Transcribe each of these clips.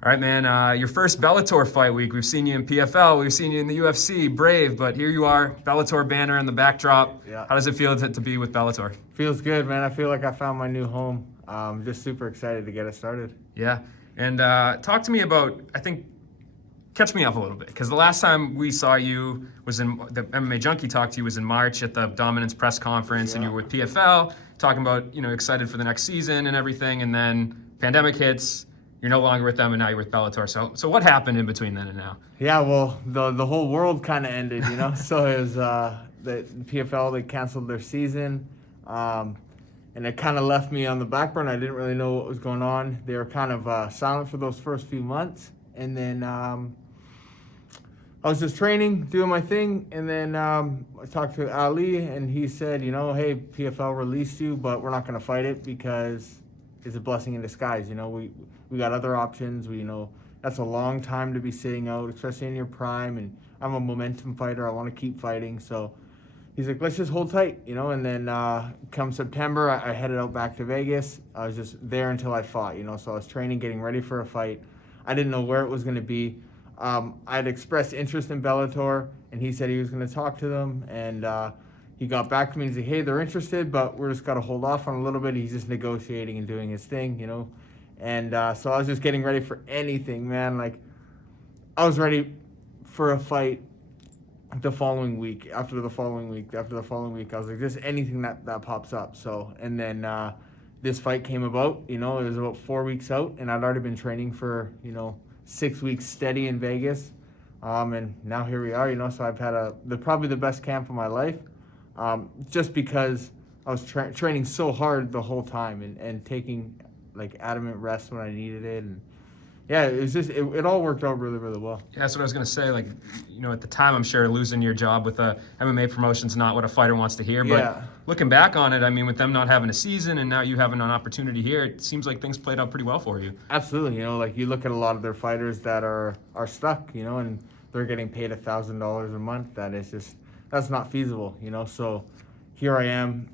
All right, man. Your first Bellator fight week. We've seen you in PFL. We've seen you in the UFC, Brave, but here you are, Bellator banner in the backdrop. Yeah. How does it feel to be with Bellator? Feels good, man. I feel like I found my new home. Just super excited to get it started. Yeah. And talk to me about, catch me up a little bit, because the last time we saw you was in, the MMA Junkie talked to you was in March at the Dominance press conference, and you were with PFL, talking about, excited for the next season and everything, and then pandemic hits. You're no longer with them, and now you're with Bellator. So what happened in between then and now? Yeah, well, the whole world kind of ended, So it was the PFL, they canceled their season, and it kind of left me on the back burner. I didn't really know what was going on. They were kind of silent for those first few months, and then I was just training, doing my thing, and then I talked to Ali, and he said, hey, PFL released you, but we're not going to fight it because it's a blessing in disguise. We got other options. That's a long time to be sitting out, especially in your prime, and I'm a momentum fighter. I want to keep fighting, so he's like, let's just hold tight, And then come September, I headed out back to Vegas. I was just there until I fought, So I was training, getting ready for a fight. I didn't know where it was going to be. I'd expressed interest in Bellator, and he said he was going to talk to them, and he got back to me and said, hey, they're interested, but we're just got to hold off on a little bit. He's just negotiating and doing his thing, And so I was just getting ready for anything, man. Like, I was ready for a fight the following week, after the following week. I was like, just anything that pops up. So, and then this fight came about, it was about 4 weeks out, and I'd already been training for, 6 weeks steady in Vegas. And now here we are, so I've had probably the best camp of my life, just because I was training so hard the whole time and taking like adamant rest when I needed it, and yeah, it was just it all worked out really, really well. Yeah, that's what I was gonna say. Like, at the time, I'm sure losing your job with a MMA promotion's not what a fighter wants to hear. But Yeah. Looking back on it, with them not having a season and now you having an opportunity here, it seems like things played out pretty well for you. Absolutely, like you look at a lot of their fighters that are stuck, and they're getting paid $1,000 a month. That's not feasible, So here I am,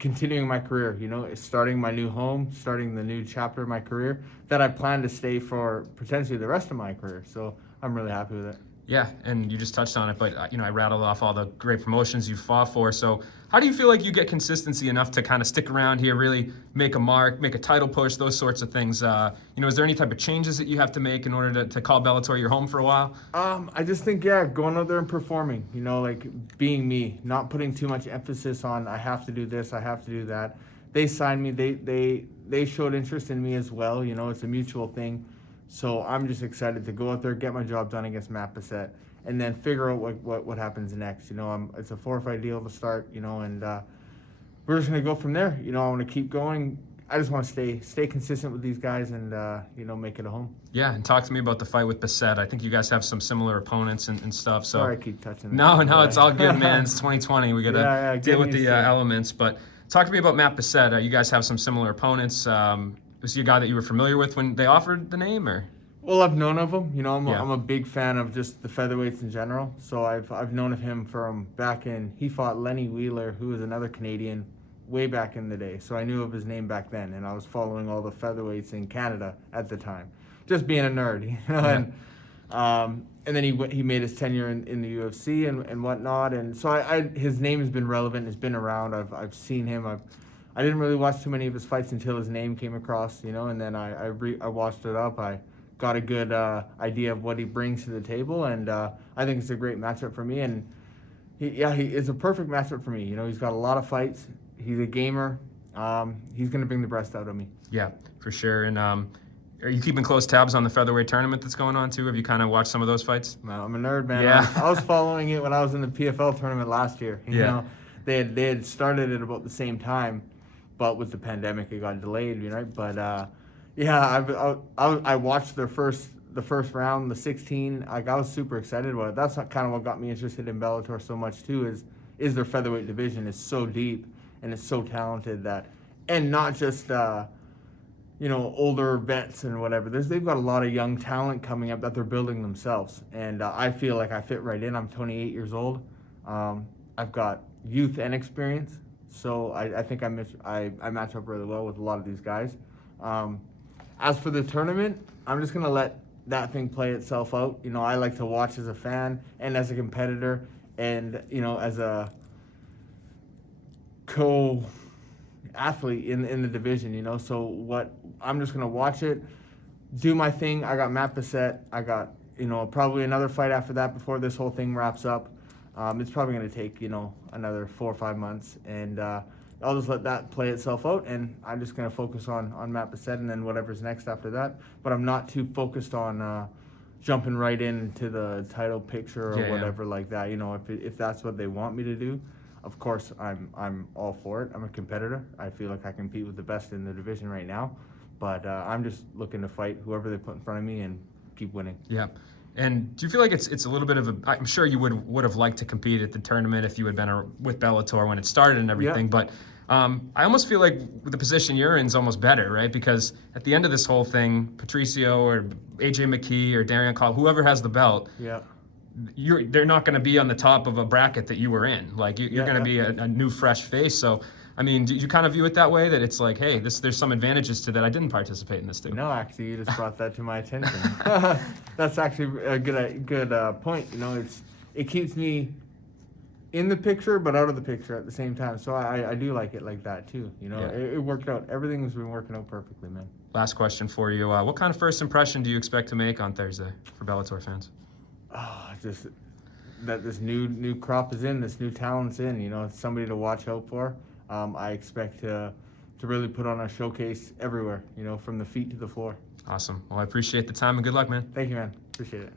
continuing my career, starting my new home, starting the new chapter of my career that I plan to stay for potentially the rest of my career. So I'm really happy with it. Yeah, and you just touched on it, but I rattled off all the great promotions you fought for. So how do you feel like you get consistency enough to kind of stick around here, really make a mark, make a title push, those sorts of things? Is there any type of changes that you have to make in order to call Bellator your home for a while? I just think, going out there and performing, like being me, not putting too much emphasis on I have to do this, I have to do that. They signed me, they showed interest in me as well, it's a mutual thing. So I'm just excited to go out there, get my job done against Matt Bessette, and then figure out what happens next. It's a 4-fight deal to start, and we're just gonna go from there. I want to keep going. I just want to stay consistent with these guys and make it a home. Yeah, and talk to me about the fight with Bessette. I think you guys have some similar opponents and stuff. So sorry, I keep touching. No, it's all good, man. It's 2020. We gotta deal with the elements. But talk to me about Matt Bessette. You guys have some similar opponents. Was he a guy that you were familiar with when they offered the name, or? Well, I've known of him. I'm a big fan of just the featherweights in general. So I've known of him from back in. He fought Lenny Wheeler, who was another Canadian, way back in the day. So I knew of his name back then, and I was following all the featherweights in Canada at the time, just being a nerd, Yeah. And then he made his tenure in the UFC and whatnot. And so his name has been relevant. It's been around. I've seen him. I didn't really watch too many of his fights until his name came across, and then I watched it up. I got a good idea of what he brings to the table, and I think it's a great matchup for me. And he is a perfect matchup for me. He's got a lot of fights. He's a gamer. He's going to bring the best out of me. Yeah, for sure. And are you keeping close tabs on the featherweight tournament that's going on too? Have you kind of watched some of those fights? I'm a nerd, man. Yeah. I was following it when I was in the PFL tournament last year. You know, they had started it about the same time, but with the pandemic it got delayed, But I watched the first round, the 16. I was super excited about it. That's kind of what got me interested in Bellator so much too. Is their featherweight division is so deep and it's so talented and not just older vets and whatever. They've got a lot of young talent coming up that they're building themselves, and I feel like I fit right in. I'm 28 years old. I've got youth and experience, so I think I match up really well with a lot of these guys. As for the tournament, I'm just gonna let that thing play itself out. You know, I like to watch as a fan and as a competitor, and you know, as a co-athlete in the division. You know, so what I'm just gonna watch it, do my thing. I got Matt Bessette. I got, you know, probably another fight after that before this whole thing wraps up. It's probably going to take, you know, another 4 or 5 months, and I'll just let that play itself out, and I'm just going to focus on Matt Bessette and then whatever's next after that. But I'm not too focused on jumping right into the title picture or whatever like that. You know, if that's what they want me to do, of course I'm all for it. I'm a competitor. I feel like I compete with the best in the division right now, but I'm just looking to fight whoever they put in front of me and keep winning. Yeah. And do you feel like it's a little bit of a? I'm sure you would have liked to compete at the tournament if you had been with Bellator when it started and everything. But I almost feel like the position you're in is almost better, right? Because at the end of this whole thing, Patricio or AJ McKee or Darian Call, whoever has the belt, they're not going to be on the top of a bracket that you were in. Like you're going to be a new fresh face. So I mean, do you kind of view it that way, that it's like, hey, there's some advantages to that I didn't participate in this too? No, actually, you just brought that to my attention. That's actually a good point. You know, it keeps me in the picture but out of the picture at the same time. So I do like it like that too. You know, it worked out. Everything's been working out perfectly, man. Last question for you. What kind of first impression do you expect to make on Thursday for Bellator fans? Just that this new crop is in, this new talent's in. You know, it's somebody to watch out for. I expect to really put on a showcase everywhere, you know, from the feet to the floor. Awesome. Well, I appreciate the time and good luck, man. Thank you, man. Appreciate it.